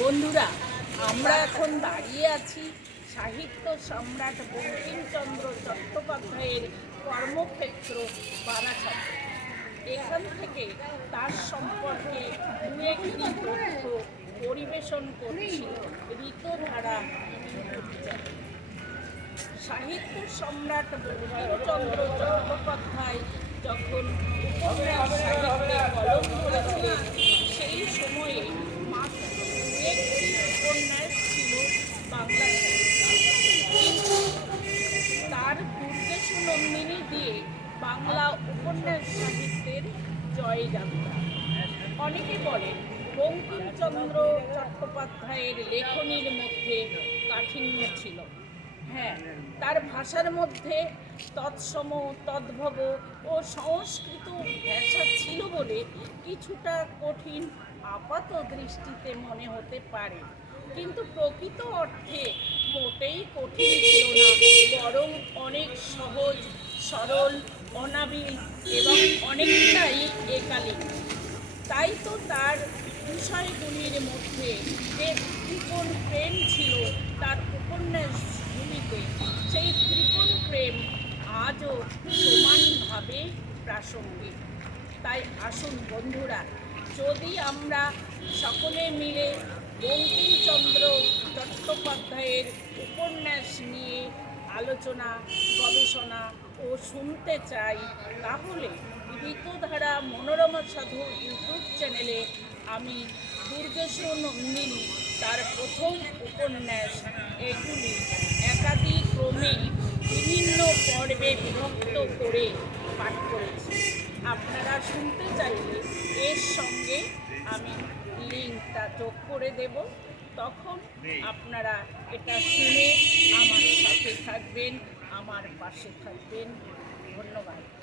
বন্ধুরা, আমরা এখন দাঁড়িয়ে আছি সাহিত্য সম্রাট বঙ্কিমচন্দ্র চট্টোপাধ্যায়ের কর্মক্ষেত্র বারাসাত। এখান থেকে তার সম্পর্কে দু একটি তথ্য পরিবেশন করছি। ঋতধারা সাহিত্য সম্রাট বঙ্কিমচন্দ্র চট্টোপাধ্যায় যখন সাহিত্যে কলম ধরেছিলেন সেই সময়ে মাত্র দু একটি উপন্যাস ছিল বাংলা সাহিত্যে কিন্তু তার দুর্গেশু নন্দিনী দিয়ে বাংলা উপন্যাস সাহিত্যের জয়যাত্রা অনেকে বলেন বঙ্কিমচন্দ্র চট্টোপাধ্যায়ের লেখনীর মধ্যে কাঠিন্য ছিল। হ্যাঁ তার ভাষার মধ্যে তৎসম, তদ্ভব ও সংস্কৃত ভাষা ছিল বলে কিছুটা কঠিন আপাত দৃষ্টিতে মনে হতে পারে। কিন্তু প্রকৃত অর্থে মোটেই কঠিন ছিল বরং অনেক সহজ, সরল, অনাবিল এবং অনেকটাই একালিক। তাই তো তার বিষয়গুলির মধ্যে যে ত্রিকোণ প্রেম ছিল তার উপন্যাসগুলিতে, সেই ত্রিকোণ প্রেম আজও সমানভাবে প্রাসঙ্গিক। তাই আসুন বন্ধুরা, যদি আমরা সকলে মিলে বঙ্কিমচন্দ্র চট্টোপাধ্যায়ের উপন্যাস নিয়ে আলোচনা গবেষণা ও শুনতে চাই তাহলে ঋতুধারা মনোরমা সাধু ইউটিউব চ্যানেলে আমি দুর্গেশ্বর নন্দিনী তার প্রথম উপন্যাস এগুলি একাধিক্রমে বিভিন্ন পর্বে বিভক্ত করে পাঠ করেছি। আপনারা শুনতে চাইলে এর সঙ্গে আমি লিঙ্কটা যোগ করে দেব। তখন আপনারা এটা শুনে আমার সাথে থাকবেন আমার পাশে থাকবেন। ধন্যবাদ।